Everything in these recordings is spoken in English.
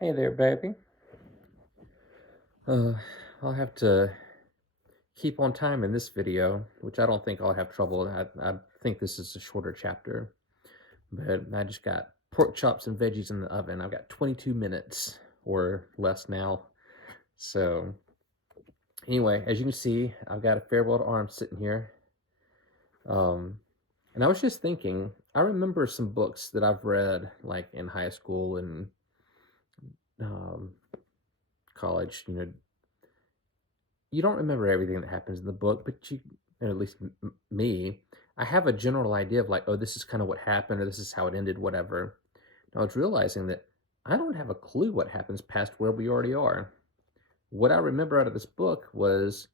Hey there, baby. Uh, I'll have to keep on time in this video, which I don't think I'll have trouble. I think this is a shorter chapter, but I just got pork chops and veggies in the oven. I've got 22 minutes or less now. So, anyway, as you can see, I've got a Farewell to Arms sitting here. Um, and I was just thinking, I remember some books that I've read, like in high school and um, college, you don't remember everything that happens in the book, but or at least me, I have a general idea of like, oh, this is kind of what happened, or this is how it ended, whatever. And I was realizing that I don't have a clue what happens past where we already are. What I remember out of this book was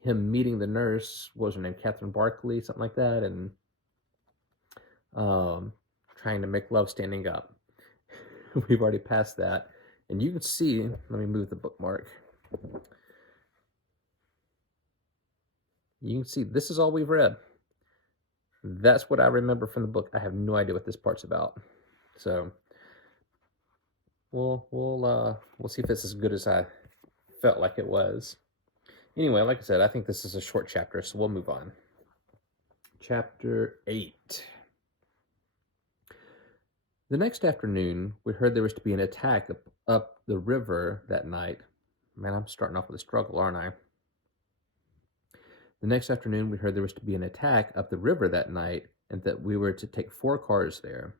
him meeting the nurse, what was her name, Catherine Barkley, something like that, and um, trying to make love standing up. We've already passed that. And you can see, let me move the bookmark. You can see this is all we've read. That's what I remember from the book. I have no idea what this part's about. So we'll see if it's as good as I felt like it was. Anyway, like I said, I think this is a short chapter, so we'll move on. Chapter 8. The next afternoon, we heard there was to be an attack up the river that night. Man, I'm starting off with a struggle, aren't I? The next afternoon, we heard there was to be an attack up the river that night and that we were to take 4 cars there.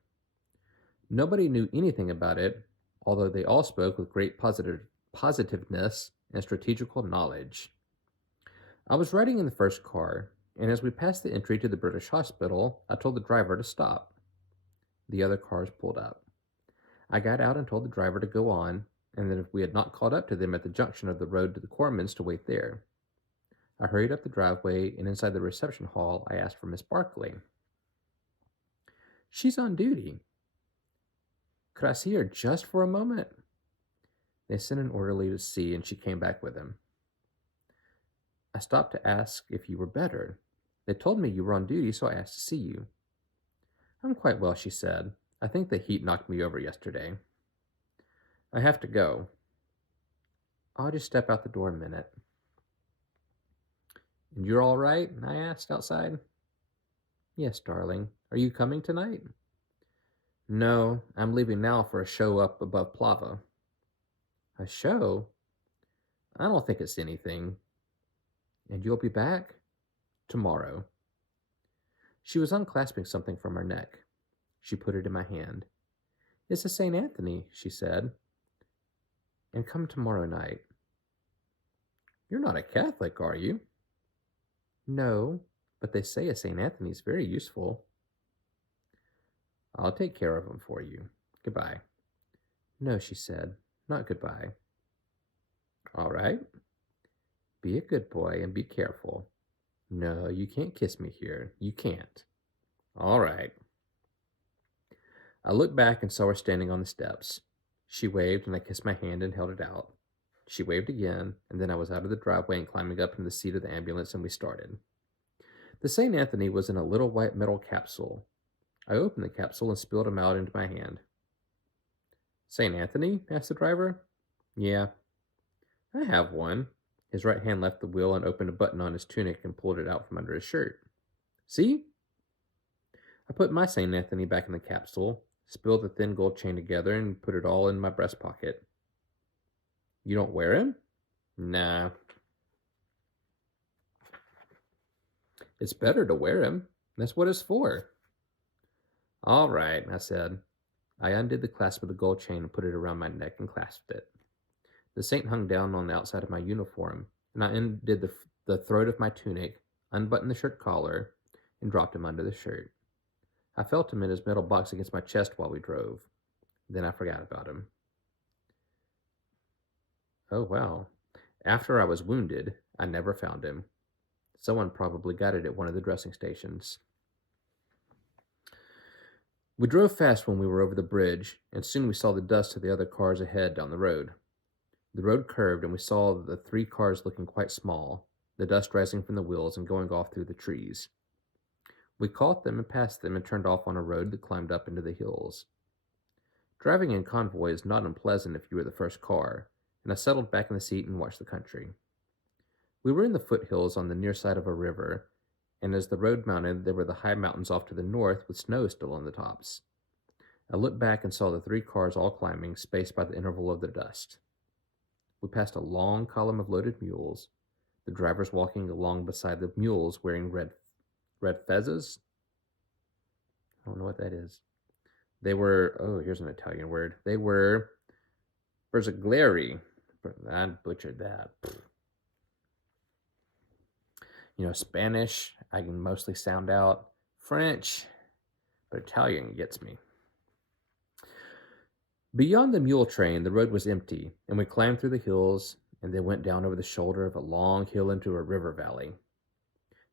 Nobody knew anything about it, although they all spoke with great positiveness and strategical knowledge. I was riding in the first car, and as we passed the entry to the British hospital, I told the driver to stop. The other cars pulled up. I got out and told the driver to go on, and that if we had not caught up to them at the junction of the road to the Cormans to wait there. I hurried up the driveway, and inside the reception hall, I asked for Miss Barkley. She's on duty. Could I see her just for a moment? They sent an orderly to see, and she came back with him. I stopped to ask if you were better. They told me you were on duty, so I asked to see you. I'm quite well, she said. I think the heat knocked me over yesterday. I have to go. I'll just step out the door a minute. And you're all right? I asked outside. Yes, darling. Are you coming tonight? No, I'm leaving now for a show up above Plava. A show? I don't think it's anything. And you'll be back? Tomorrow. She was unclasping something from her neck. She put it in my hand. It's a St. Anthony, she said. And come tomorrow night. You're not a Catholic, are you? No, but they say a St. Anthony's very useful. I'll take care of him for you. Goodbye. No, she said, not goodbye. All right. Be a good boy and be careful. No, you can't kiss me here. You can't. All right. I looked back and saw her standing on the steps. She waved, and I kissed my hand and held it out. She waved again, and then I was out of the driveway and climbing up into the seat of the ambulance, and we started. The St. Anthony was in a little white metal capsule. I opened the capsule and spilled him out into my hand. St. Anthony? Asked the driver. Yeah. I have one. His right hand left the wheel and opened a button on his tunic and pulled it out from under his shirt. See? I put my St. Anthony back in the capsule, spilled the thin gold chain together, and put it all in my breast pocket. You don't wear him? Nah. It's better to wear him. That's what it's for. All right, I said. I undid the clasp of the gold chain and put it around my neck and clasped it. The saint hung down on the outside of my uniform, and I undid the throat of my tunic, unbuttoned the shirt collar, and dropped him under the shirt. I felt him in his metal box against my chest while we drove. Then I forgot about him. Oh, wow. After I was wounded, I never found him. Someone probably got it at one of the dressing stations. We drove fast when we were over the bridge, and soon we saw the dust of the other cars ahead down the road. The road curved, and we saw the 3 cars looking quite small, the dust rising from the wheels and going off through the trees. We caught them and passed them and turned off on a road that climbed up into the hills. Driving in convoy is not unpleasant if you were the first car, and I settled back in the seat and watched the country. We were in the foothills on the near side of a river, and as the road mounted, there were the high mountains off to the north with snow still on the tops. I looked back and saw the three cars all climbing, spaced by the interval of the dust. We passed a long column of loaded mules, the drivers walking along beside the mules wearing red fezzes. I don't know what that is. They were, oh, here's an Italian word. They were bersaglieri. I butchered that. Spanish, I can mostly sound out. French, but Italian gets me. Beyond the mule train, the road was empty, and we climbed through the hills and then went down over the shoulder of a long hill into a river valley.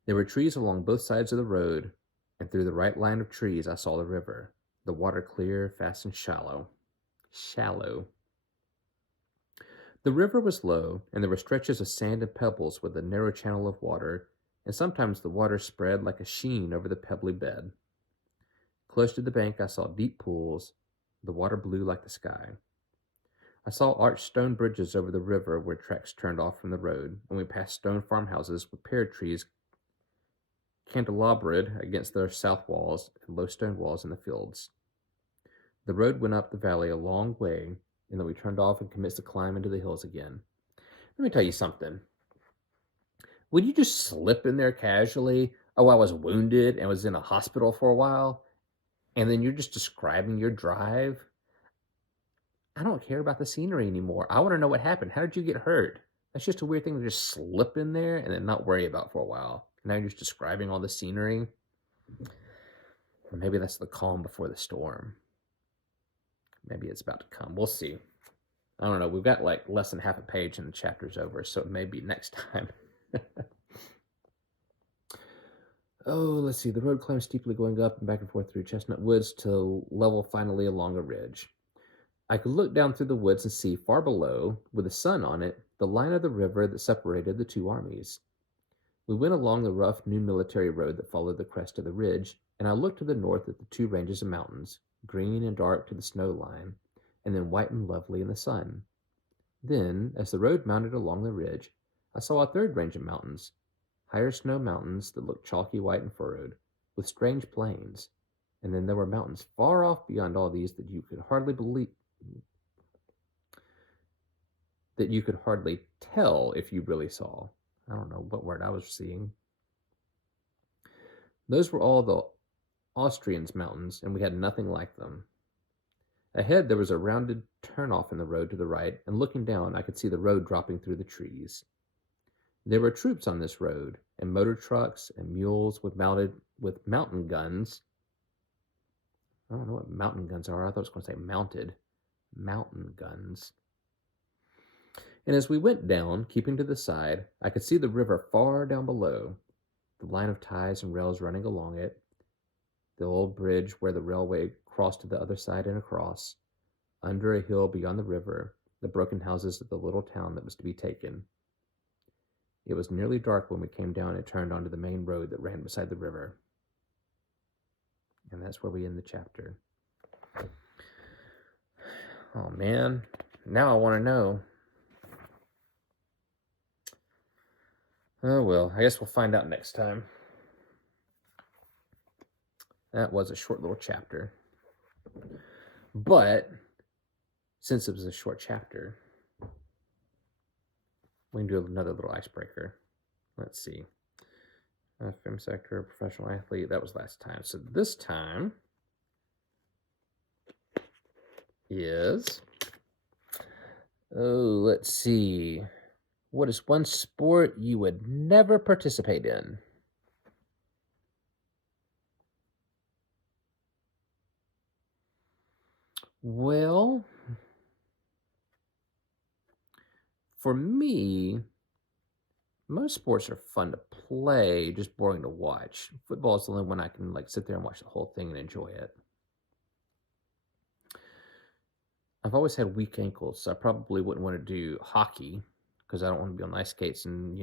There were trees along both sides of the road, and through the right line of trees I saw the river, the water clear, fast, and shallow. Shallow. The river was low, and there were stretches of sand and pebbles with a narrow channel of water, and sometimes the water spread like a sheen over the pebbly bed. Close to the bank I saw deep pools, the water blue like the sky. I saw arched stone bridges over the river where tracks turned off from the road, and we passed stone farmhouses with pear trees candelabraed against their south walls and low stone walls in the fields. The road went up the valley a long way, and then we turned off and commenced to climb into the hills again. Let me tell you something. Would you just slip in there casually? Oh, I was wounded and was in a hospital for a while, and then you're just describing your drive? I don't care about the scenery anymore. I want to know what happened. How did you get hurt? That's just a weird thing to just slip in there and then not worry about for a while. Now you're just describing all the scenery. Or maybe that's the calm before the storm. Maybe it's about to come. We'll see. I don't know. We've got like less than half a page and the chapter's over, so it may be next time. Oh, let's see. The road climbed steeply going up and back and forth through chestnut woods to level finally along a ridge. I could look down through the woods and see far below, with the sun on it, the line of the river that separated the two armies. We went along the rough new military road that followed the crest of the ridge, and I looked to the north at the two ranges of mountains, green and dark to the snow line, and then white and lovely in the sun. Then, as the road mounted along the ridge, I saw a third range of mountains, higher snow mountains that looked chalky white and furrowed, with strange plains, and then there were mountains far off beyond all these that you could hardly tell if you really saw. I don't know what word I was seeing. Those were all the Austrians' mountains, and we had nothing like them. Ahead, there was a rounded turnoff in the road to the right, and looking down, I could see the road dropping through the trees. There were troops on this road, and motor trucks and mules with mountain guns. I don't know what mountain guns are. I thought it was going to say mounted. Mountain guns. And as we went down, keeping to the side, I could see the river far down below, the line of ties and rails running along it, the old bridge where the railway crossed to the other side and across, under a hill beyond the river, the broken houses of the little town that was to be taken. It was nearly dark when we came down and turned onto the main road that ran beside the river. And that's where we end the chapter. Oh man, now I want to know. Oh well, I guess we'll find out next time. That was a short little chapter. But since it was a short chapter, we can do another little icebreaker. Let's see. Film sector, professional athlete. That was last time. So this time is, let's see. What is one sport you would never participate in? Well, for me, most sports are fun to play, just boring to watch. Football is the only one I can sit there and watch the whole thing and enjoy it. I've always had weak ankles, so I probably wouldn't want to do hockey because I don't want to be on ice skates and,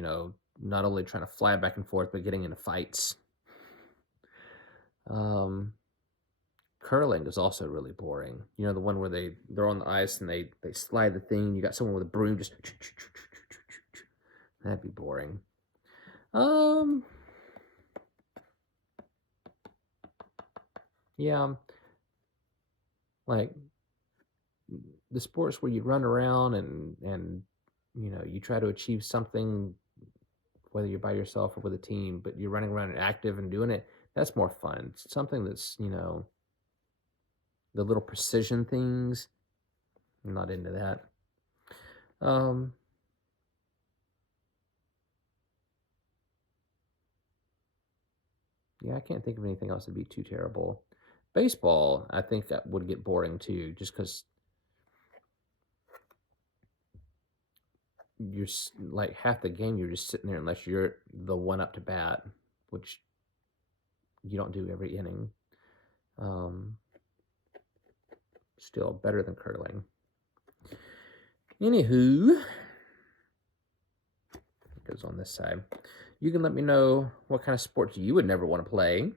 not only trying to fly back and forth, but getting into fights. Curling is also really boring. You know, the one where they're on the ice and they slide the thing. You got someone with a broom just that'd be boring. Yeah, like the sports where you run around and you know you try to achieve something, whether you're by yourself or with a team, but you're running around and active and doing it. That's more fun. Something that's the little precision things. I'm not into that. Um, yeah, I can't think of anything else that'd be too terrible. Baseball, I think that would get boring too, just because like half the game you're just sitting there unless you're the one up to bat, which you don't do every inning. Um, Still better than curling. Anywho, it goes on this side. You can let me know what kind of sports you would never want to play.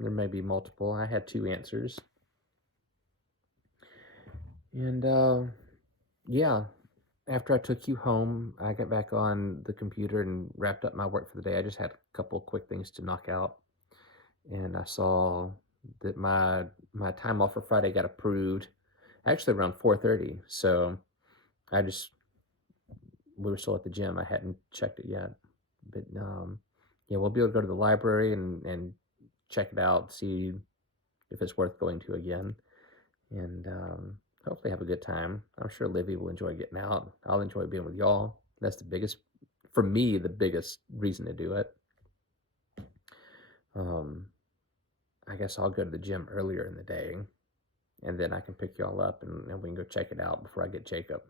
There may be multiple. I had 2 answers. And yeah, after I took you home, I got back on the computer and wrapped up my work for the day. I just had a couple quick things to knock out. And I saw that my time off for Friday got approved actually around 4:30. So I just we were still at the gym. I hadn't checked it yet. But yeah, we'll be able to go to the library and check it out, see if it's worth going to again. And hopefully have a good time. I'm sure Livy will enjoy getting out. I'll enjoy being with y'all. That's the biggest, for me, the biggest reason to do it. I guess I'll go to the gym earlier in the day, and then I can pick y'all up and we can go check it out before I get Jacob.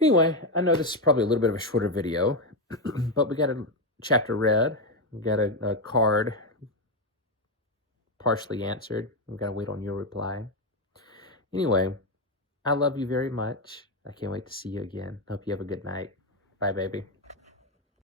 Anyway, I know this is probably a little bit of a shorter video, but we got a chapter read. We got a card partially answered. We got to wait on your reply. Anyway, I love you very much. I can't wait to see you again. Hope you have a good night. Bye, baby.